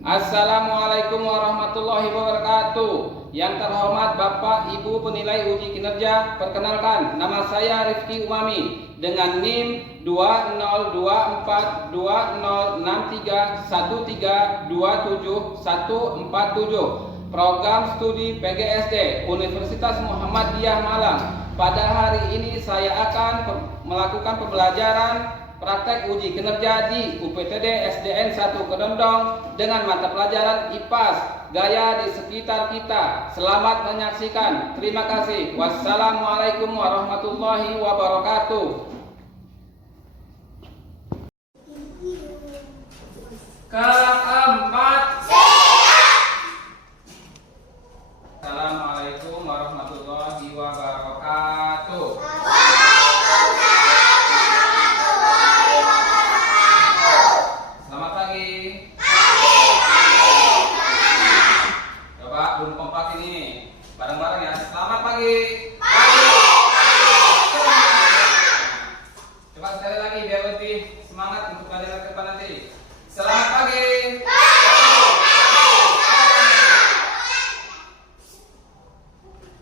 Assalamualaikum warahmatullahi wabarakatuh. Yang terhormat Bapak Ibu penilai uji kinerja, perkenalkan nama saya Rifki Umami dengan NIM 20242063132747, program studi PGSD Universitas Muhammadiyah Malang. Pada hari ini saya akan melakukan pembelajaran praktek uji kinerja di UPTD SDN 1 Kedondong dengan mata pelajaran IPAS, gaya di sekitar kita. Selamat menyaksikan. Terima kasih. Wassalamualaikum warahmatullahi wabarakatuh. Keempat. Assalamualaikum warahmatullahi wabarakatuh. Selamat pagi. Coba belum kompak ini. Bareng-bareng ya. Selamat pagi. Coba sekali lagi biar lebih semangat untuk pelajaran ke depan nanti. Selamat pagi.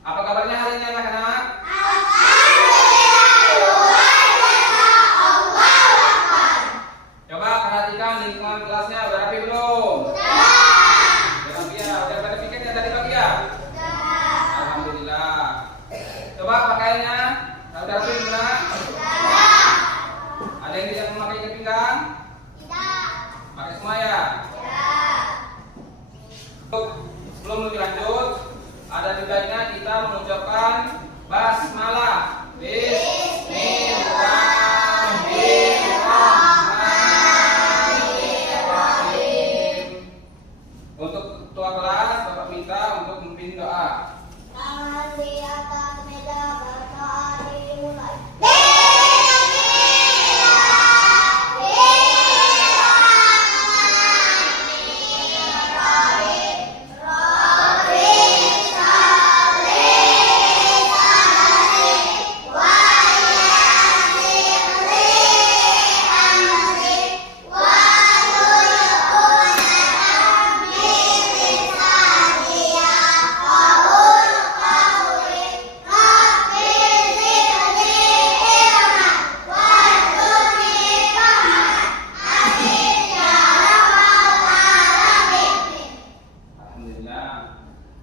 Apa kabarnya hari ini anak-anak? Coba perhatikan lingkungan kelasnya udah rapi belum? Udah rapi ya? Udah pada pikirnya tadi pagi ya? Alhamdulillah. Coba pakainya udah rapi belum? Ada yang tidak memakai ikat pinggang? Pakai semua ya? Sebelum lebih lanjut, ada di baiknya kita mengucapkan basmalah. Bismillahirrahmanirrahim. Untuk ketua kelas, Bapak minta untuk memimpin doa. Tangan di atas meja berdoa dimulai.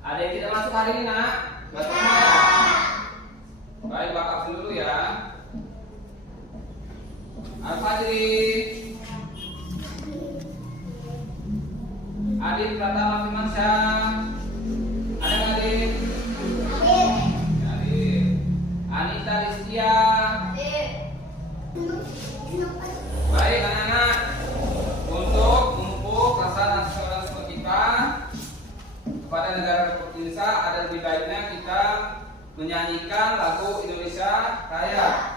Ada yang tidak masuk hari ini, nak? Baca semua ya? Baik, Bapak absen dulu ya. Al-Fajri, Adit Pratama Firmansyah. Ada nggak Adit? Adit. Anita Listia. Baik anak-anak, untuk memupuk rasa nasionalisme kita kepada negara Republik Indonesia, ada lebih baiknya kita menyanyikan lagu Indonesia Raya.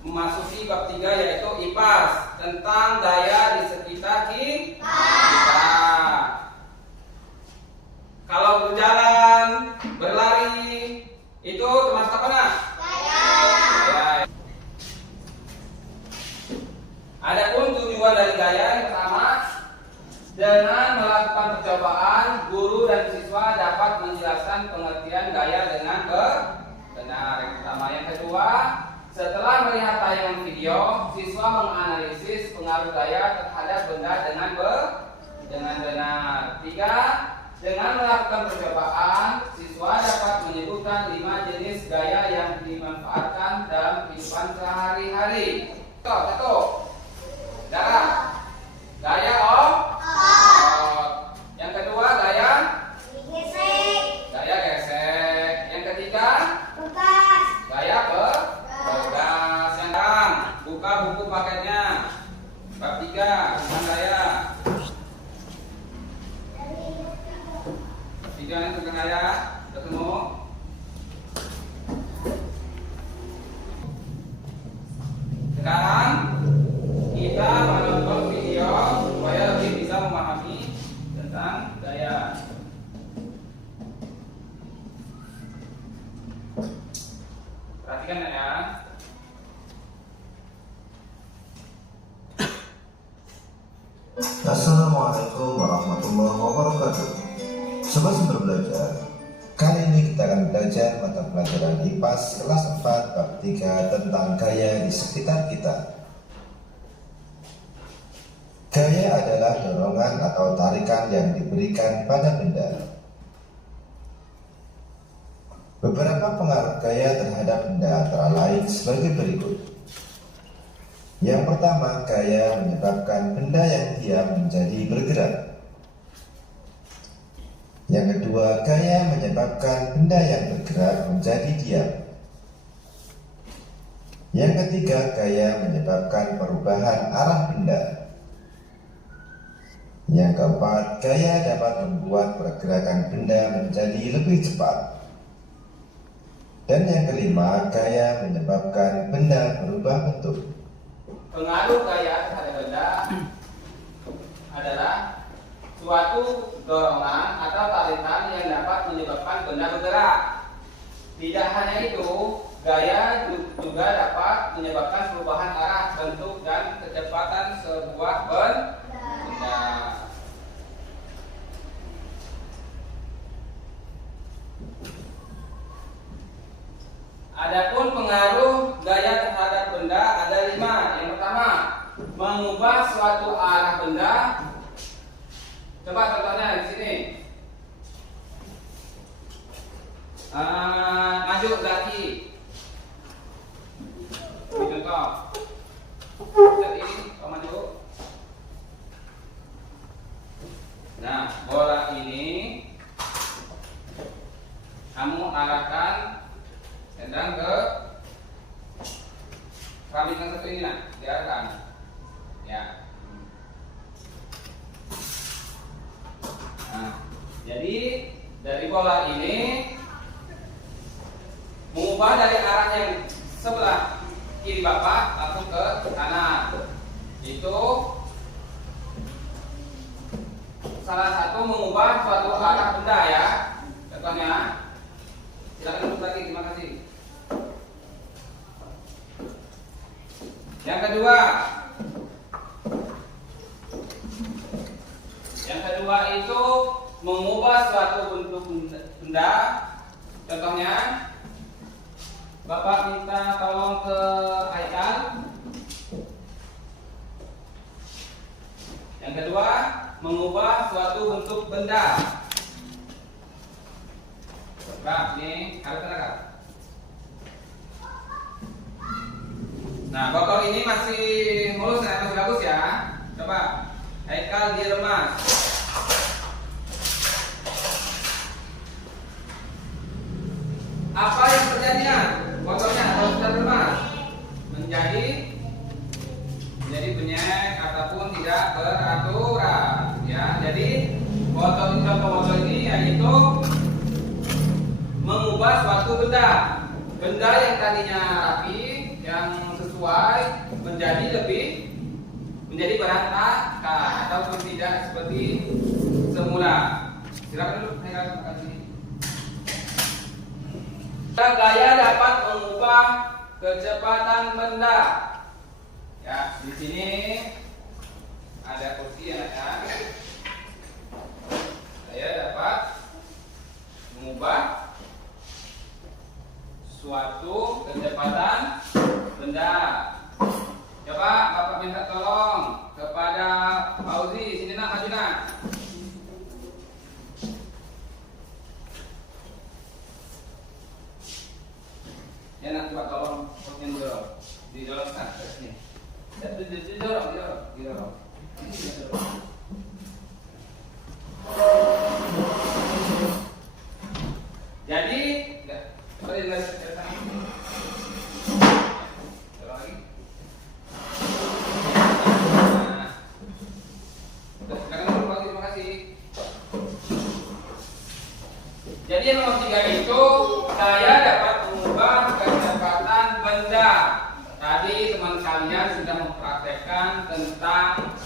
Memasuki bab 3 yaitu IPAS tentang gaya di sekitar kita. Kalau berjalan, berlari, itu termasuk apa nak? Gaya. Adapun tujuan dari gaya yang pertama, dengan melakukan percobaan, guru dan siswa dapat menjelaskan pengertian gaya dengan benar. Yang pertama. Yang kedua, setelah melihat tayangan video, siswa menganalisis pengaruh gaya terhadap benda dengan benar. 3. Dengan melakukan percobaan, siswa dapat menyebutkan 5 jenis gaya yang dimanfaatkan dalam kehidupan sehari-hari. Satu. Gaya otot. Yang kedua gaya gesek. saya ketemu. Sekarang kita menonton video supaya lebih bisa memahami tentang gaya. Perhatikan ya. Assalamualaikum warahmatullahi wabarakatuh. Sobat Sumber Belajar, kali ini kita akan belajar mata pelajaran IPAS kelas 4 bab 3 tentang gaya di sekitar kita. Gaya adalah dorongan atau tarikan yang diberikan pada benda. Beberapa pengaruh gaya terhadap benda antara lain sebagai berikut. Yang pertama, gaya menyebabkan benda yang diam menjadi bergerak. Yang kedua, gaya menyebabkan benda yang bergerak menjadi diam. Yang ketiga, gaya menyebabkan perubahan arah benda. Yang keempat, gaya dapat membuat pergerakan benda menjadi lebih cepat. Dan yang kelima, gaya menyebabkan benda berubah bentuk. Pengaruh gaya terhadap benda adalah suatu dorongan atau tarikan yang dapat menyebabkan benda bergerak. Tidak hanya itu, gaya juga dapat menyebabkan perubahan arah, bentuk, dan kecepatan sebuah benda. Adapun pengaruh gaya terhadap benda ada 5. Yang pertama, mengubah suatu arah benda. Coba contohnya di sini. Maju kaki. Ini contoh. Lihat ini, maju. Nah, bola ini kamu arahkan tendang ke keramik yang satu ini, nah, diarahkan. Ya. Nah, jadi dari bola ini mengubah dari arah yang sebelah kiri Bapak langsung ke kanan. Itu salah satu mengubah suatu arah benda ya. Contohnya, silakan duduk lagi. Terima kasih. Yang kedua itu mengubah suatu bentuk benda. Contohnya, Bapak minta tolong ke Haikal. Yang kedua, mengubah suatu bentuk benda. Coba ini harus terangkat. Nah, botol ini masih mulus ya, masih bagus ya. Coba Haikal diremas. Apa yang terjadi? Botolnya kalau sudah remas menjadi penyek ataupun tidak beraturan ya. Jadi contoh botol ini yaitu mengubah suatu benda yang tadinya rapi, yang sesuai menjadi berantakan ataupun tidak seperti semula. Silakan dulu, terima kasih. Gaya dapat mengubah kecepatan benda. Ya, di sini ada kursi ya. Gaya dapat mengubah suatu kecepatan benda. Coba Bapak minta tolong kepada Fauzi, sini nak, maju nak. Ya nak, coba tolong posnya didorongkan ke sini. Didorong. Jadi, coba dilihat. Jadi yang nomor 3 itu saya dapat mengubah kecepatan benda. Tadi teman kalian sudah mempraktekkan tentang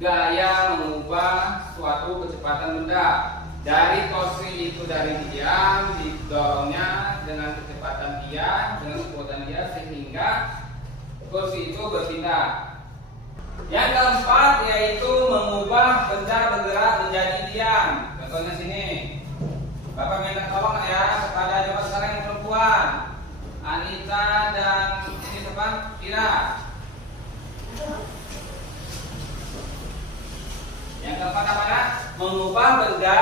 gaya mengubah suatu kecepatan benda. Dari kursi itu dari diam didorongnya dengan kecepatan dia, dengan kekuatan dia sehingga kursi itu berpindah. Yang keempat yaitu mengubah benda bergerak menjadi diam. Contohnya sini. Bapak minta tolong ya kepada jawab sekarang yang perempuan, Anita dan ini siapa? Kira. Yang keempat apa? Mengubah benda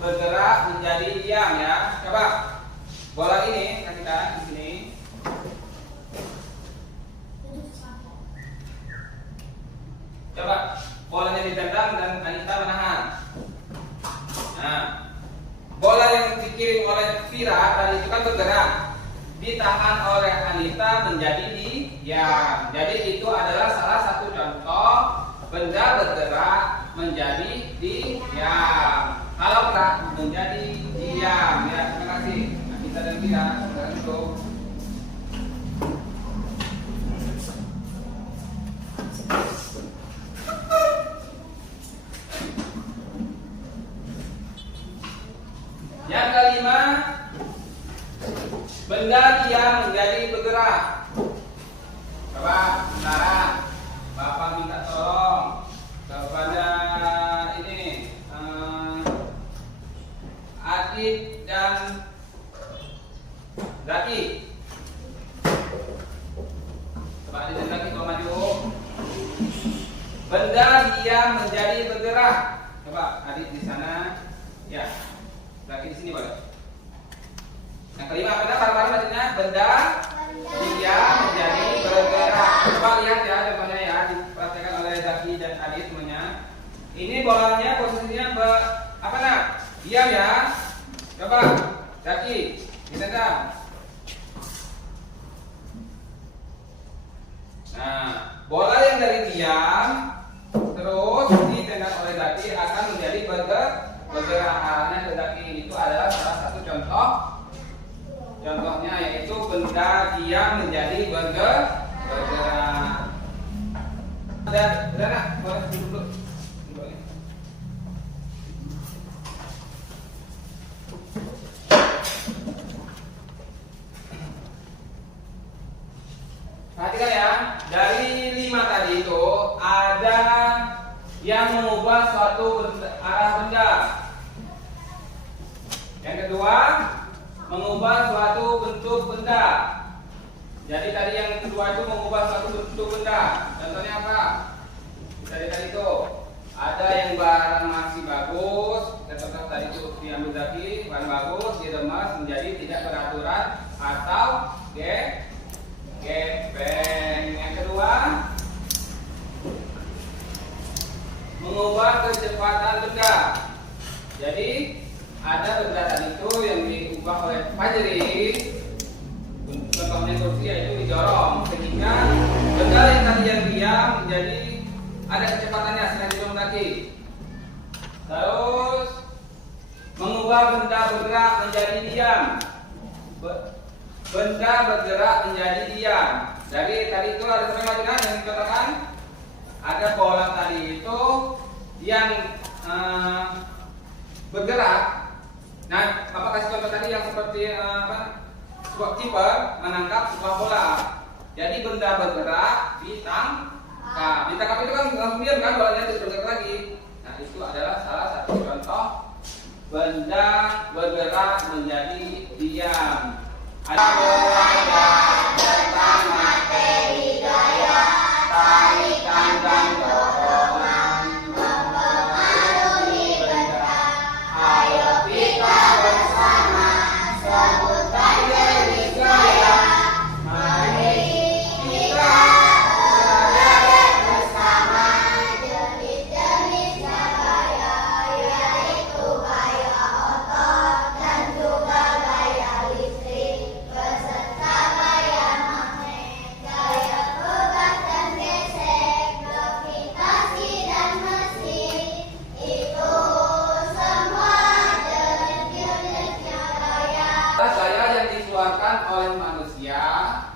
bergerak menjadi diam ya. Coba bola ini kita di sini. Coba bolanya ditendang dan Anita menahan. Nah, bola yang dikirim oleh Vira tadi itu kan bergerak, ditahan oleh Anita menjadi diam. Jadi itu adalah salah satu contoh benda bergerak menjadi diam. Kalau gerak menjadi diam ya. Terima kasih Anita dan Vira. Sekarang itu. Yang kelima, benda diam menjadi bergerak. Coba sekarang Bapak minta tolong kepada ini Adit dan Zaki. Coba Adit dan Zaki tolong maju. Benda diam menjadi bergerak. Coba Adit di sana. Ya. Zaki di sini boleh. Yang kelima apa? Bareng-bareng bacanya benda diam menjadi bergerak. Coba lihat ya contohnya ya, diperhatikan oleh Zaki dan Adit semuanya. Ini bolanya posisinya apa nak? Diam ya. Coba Zaki ditendang. Nah, bola yang dari diam terus ditendang oleh Zaki akan menjadi bergerak. Halnya Zaki itu adalah salah satu contoh. Contohnya yaitu benda diam menjadi bergerak. Dan nak boleh duduk. Perhatikan ya, dari 5 tadi itu ada yang mengubah suatu arah benda. Yang kedua, mengubah suatu bentuk benda. Jadi tadi yang kedua itu mengubah suatu bentuk benda. Contohnya apa? Dari tadi itu ada yang barang masih bagus, contoh tadi itu diambil Zaki, barang bagus diremas menjadi tidak beraturan atau gepeng. Yang kedua, mengubah kecepatan benda. Jadi ada benda tadi itu yang diubah oleh Fajri. Contohnya kursi yaitu didorong sehingga benda yang tadi yang diam menjadi ada kecepatannya selain didorong kaki. Terus mengubah benda bergerak menjadi diam. Benda bergerak menjadi diam. Jadi tadi itu ada sesuatu yang dikatakan ada bola tadi itu yang bergerak. Nah, Bapak kasih contoh tadi yang seperti sebuah kiper menangkap sebuah bola. Jadi benda bergerak ditangkap. Ditangkap itu kan langsung diam kan, bolanya tidak bergerak lagi. Nah, itu adalah salah satu contoh benda bergerak menjadi diam. Ada tentang materi gaya, tarikan dan dorongan mempengaruhi benda. Ayo kita bersama sebutkan jenis gaya. Mari kita belajar bersama jenis-jenis gaya, yaitu gaya otot dan juga gaya listrik. Gaya yang dikeluarkan oleh manusia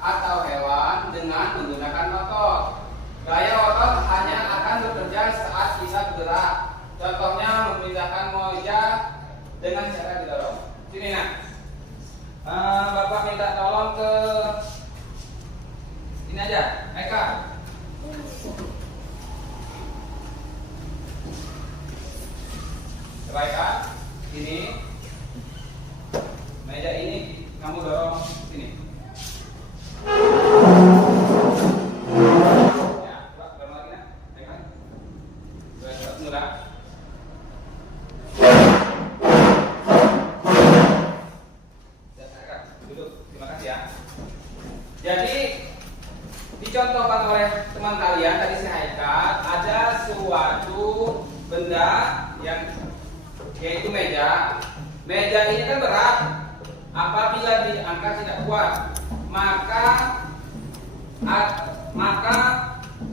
atau hewan dengan menggunakan otot. Gaya otot hanya akan bekerja saat kita bergerak. Contohnya memindahkan meja dengan cara didorong. Sini nak. Bapak minta tolong ke ini aja, Eka. Coba Eka, ini meja ini kamu dorong sini. Ya, coba dorong lagi nak, Eka. Coba murah. Duduk, terima kasih ya. Jadi dicontohkan oleh teman kalian tadi saya ikat ada suatu benda yang yaitu meja. Meja ini kan berat. Apabila diangkat tidak kuat, maka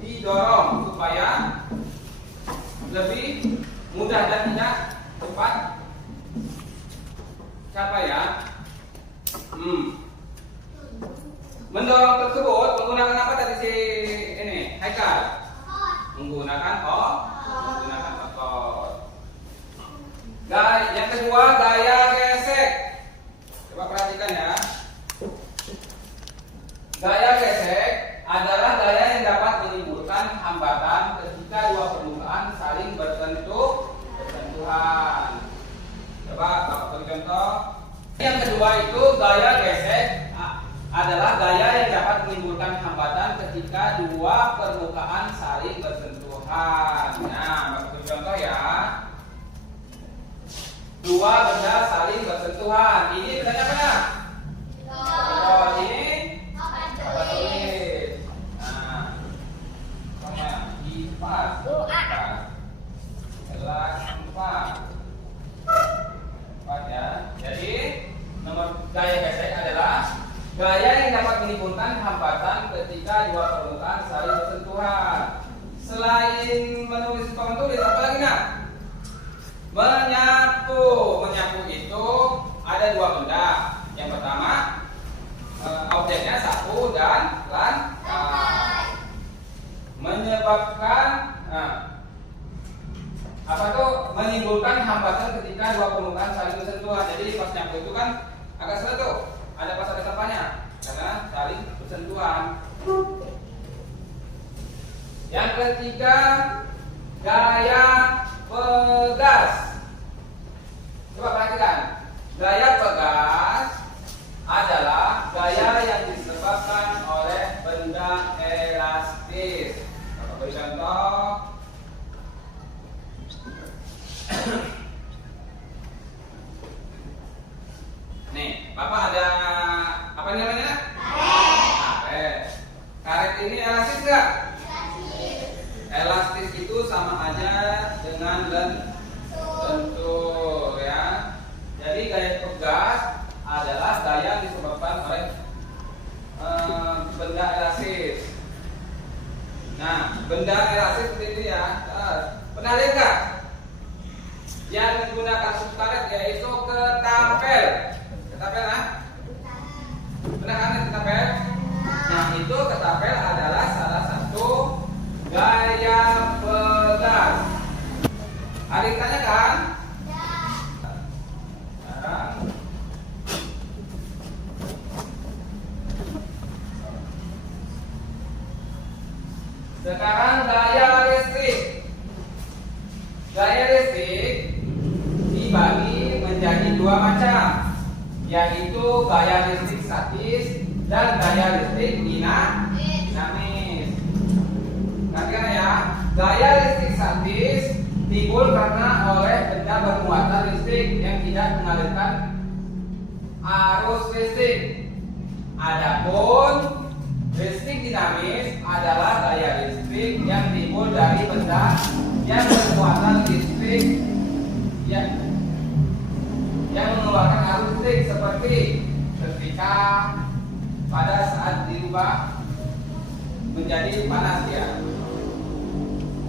didorong supaya lebih mudah dan tidak cepat capai ya. Mendorong tersebut menggunakan apa tadi si ini Haikal? Menggunakan otot. Yang kedua gaya gesek. Coba perhatikan ya. Gaya gesek adalah gaya yang dapat menimbulkan hambatan ketika dua permukaan saling bersentuhan. Coba beri contoh. Yang kedua itu gaya gesek adalah gaya yang dapat menimbulkan hambatan ketika dua permukaan saling bersentuhan. Nah, beri contoh ya. Dua benda saling bersentuhan. Ini bendanya mana? Oh, ini apa tulis? Nah, sama kipas. Kelas 4 ya. Jadi nomor gaya gesek adalah gaya yang dapat menimbulkan hambatan ketika dua permukaan saling bersentuhan. Selain menulis tulis apa lagi nak? Menyapu itu ada dua benda. Yang pertama objeknya sapu dan lantai. Menyebabkan menimbulkan hambatan ketika dua permukaan saling bersentuhan. Jadi pas nyapu itu kan agak sulit tuh. Ada pas ada sampahnya karena saling bersentuhan. Yang ketiga gaya pegas. Coba perhatikan. Gaya pegas adalah gaya yang disebabkan oleh benda elastis. Bapak beri contoh. Nih, Bapak ada apa namanya? Karet. Karet ini elastis nggak? Elastis itu sama aja dengan lentur ya. Jadi gaya pegas adalah gaya yang disebabkan oleh benda elastis. Nah, benda elastis seperti ini ya. Pernah lihat nggak? Yang menggunakan subkaret yaitu ketapel. Ketapel nah? Pernah kan ketapel? Nah, itu ketapel adalah salah satu gaya pegas. Adik tanya kan? Sekarang gaya listrik. Gaya listrik dibagi menjadi dua macam, yaitu gaya listrik statis dan gaya listrik dinamis. Perhatikan ya, gaya listrik statis timbul karena oleh benda bermuatan listrik yang tidak mengalirkan arus listrik. Adapun listrik dinamis adalah gaya listrik yang timbul dari benda yang bermuatan listrik yang mengeluarkan arus listrik seperti ketika pada saat dirubah menjadi panas ya.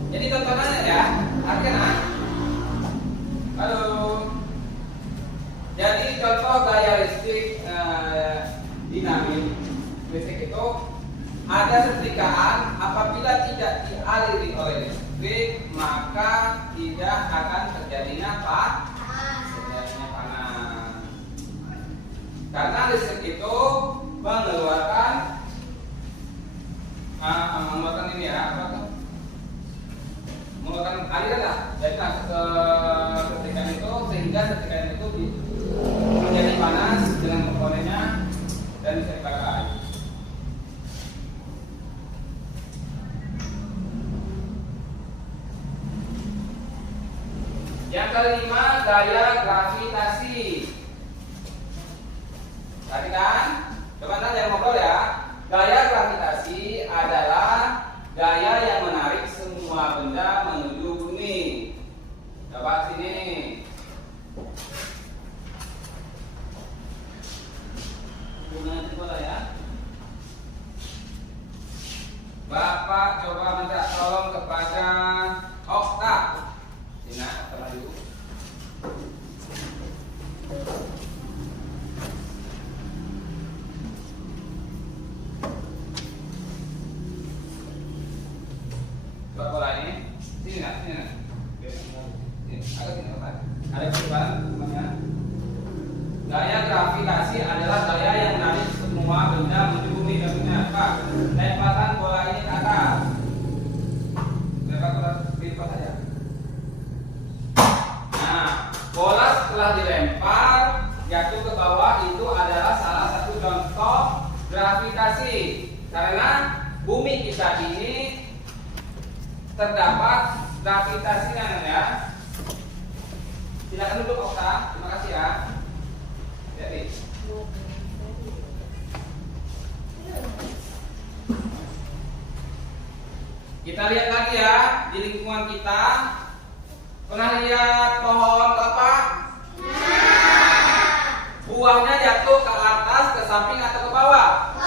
Jadi tontonannya ya, artinya halo. Jadi contoh gaya listrik ada setrikaan apabila tidak dialiri oleh listrik maka tidak akan terjadinya panas. Karena listrik itu mengeluarkan ini ya, mengeluarkan aliran lah. Jadi setrikaan itu sehingga setrikaan itu menjadi panas dengan komponennya dan bisa dipakai. Yang kelima, gaya gravitasi. Tadi kan, coba ntar jangan ngobrol ya. Gaya gravitasi adalah gaya yang menarik semua benda menuju bumi. Coba sini. Gunanya coba ya. Bapak coba minta tolong kepada Okta. Sini, Okta maju. Coba bola ini. Sini nak, sini nak. Sini, agak sini Okta. Ada perubahan semuanya. Gaya gravitasi adalah gaya yang menarik semua benda menuju bumi. Contohnya apa? Lempatan bola ini ke atas. Lempar bola lipat saja. Nah, bola setelah dilempar jatuh ke bawah itu adalah salah satu contoh gravitasi. Karena bumi kita ini terdapat gravitasinya ya. Silakan duduk Okta. Terima kasih ya. Jadi kita lihat lagi ya di lingkungan kita. Pernah lihat pohon kelapa? Buahnya jatuh ke atas, ke samping atau ke bawah?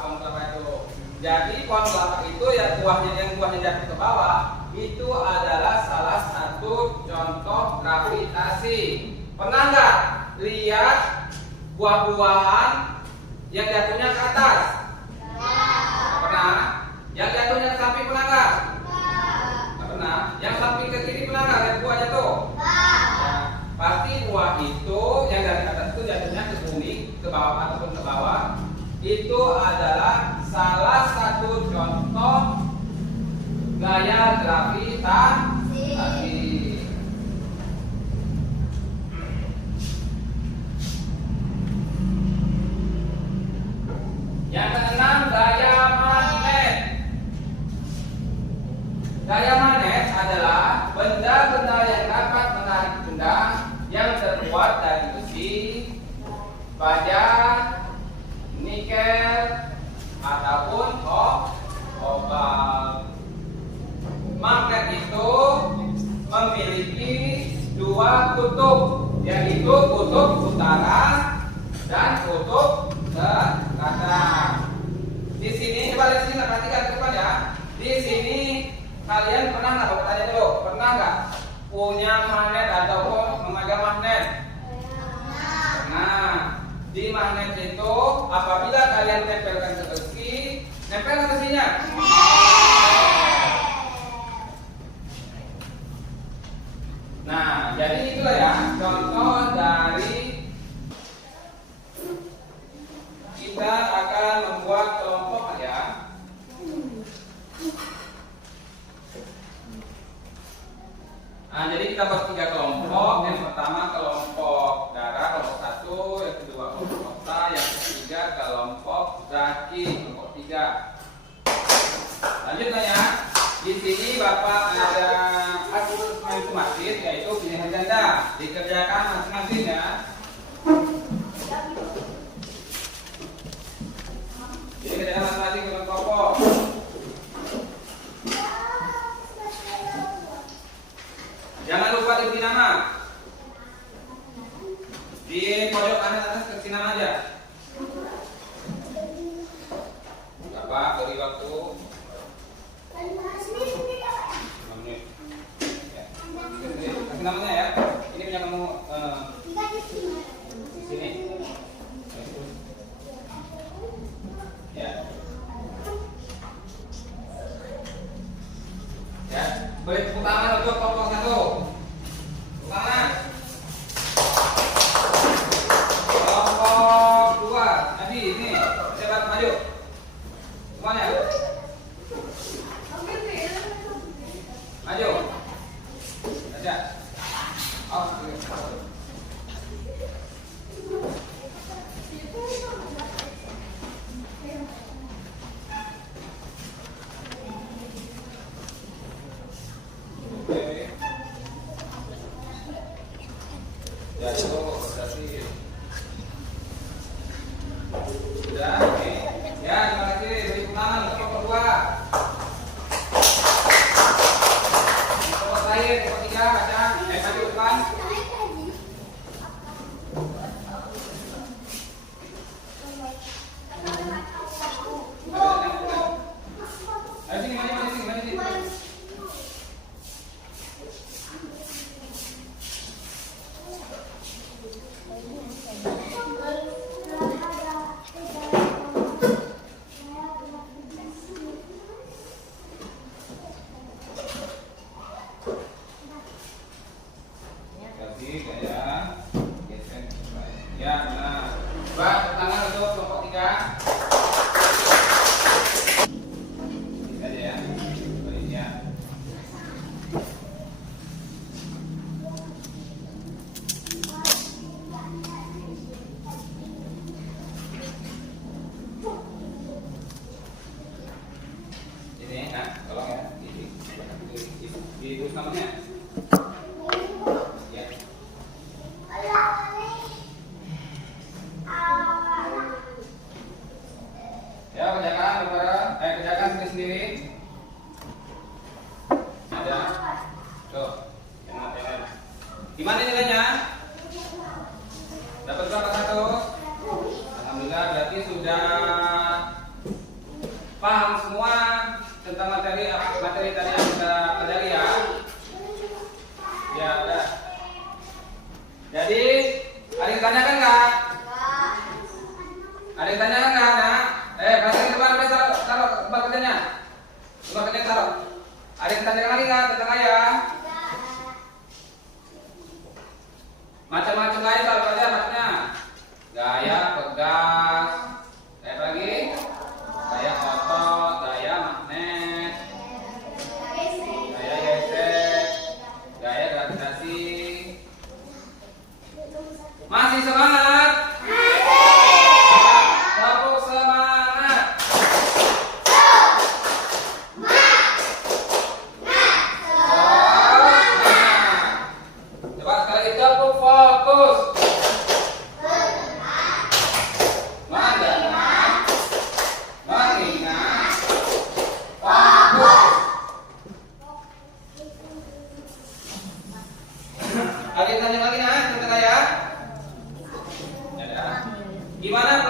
Pohon kelapa itu. Jadi pohon kelapa itu ya buahnya jatuh ke bawah itu adalah salah satu contoh gravitasi. Pernah nggak lihat buah-buahan yang jatuhnya ke atas? Pernah? Yang jatuhnya ke samping pernah nggak? Nggak pernah. Yang samping ke kiri pernah nggak lihat buah jatuh? Nah, pasti buah itu yang dari atas itu jatuhnya ke bumi, ke bawah ataupun ke bawah. Itu adalah salah satu contoh gaya gravitasi. Yang keenam, gaya magnet. Gaya magnet adalah benda-benda yang dapat menarik benda yang terbuat dari besi, baja, nikel, ataupun kobalt. Magnet itu memiliki dua kutub, yaitu kutub utara dan kutub selatan. Di sini coba lihat sini, perhatikan ke depan ya. Di sini kalian pernah nggak? Bertanya dulu, pernah nggak punya magnet ataupun memegang magnet? Nah, di magnet itu apabila kalian tempelkan ke besi, nempel ke besinya. Nah, jadi itulah ya contoh dari kita akan membuat kelompok ya. Nah, jadi kita buat 3 kelompok. Yang pertama kelompok darah, kelompok 1. Yang kedua kelompok kota. Yang ketiga kelompok zaki, kelompok 3. Lanjut ya. Di sini Bapak ada atur masing-masing, yaitu pilihan ganda. Dikerjakan masing-masing ya. Jadi kerjakan masing-masing dengan kelompok. Jangan lupa diberi nama. Di pojok kanan atas kasih nama aja. Bapak beri waktu 5 menit. Ya. Kasih namanya ya. Ini punya kamu sini. Ya. Sudah, oke. Ya, terima kasih. Beri tangan untuk kelompok 2. Kelompok terakhir, kelompok 3, baca. Maju depan. Ayo sini, maju sini. Kasih kayak geser. Ya, nah. Coba tangan untuk kelompok 3. Ini aja ya. Ini ya. Ini ya, tolong ya. Di tulis namanya. Ya. Ya, kerjakan sendiri-sendiri. Ada. Tuh. Jangan. Gimana nilainya? Dapat berapa 100? Alhamdulillah, berarti sudah paham semua tentang materi tadi yang kita pelajari ya. Ya, udah. Jadi, ada yang tanyakan nggak? Ada yang tanyakan nggak, Nak? Pasang depan, taruh tempat kerjanya. Tempat kerjanya taruh. Ada yang tanyakan lagi nggak tentang ayah? Macam-macam gaya soal belajar maksudnya. Gaya pegas, gaya apa lagi? Gaya otot, gaya magnet, gaya gesek, gaya gravitasi. Masih semangat? Tepuk semangat. Coba sekali lagi tepuk fokus. Mendengar, mengingat, fokus. Ada yang tanya lagi, Nak, tentang gaya? Ada. Gimana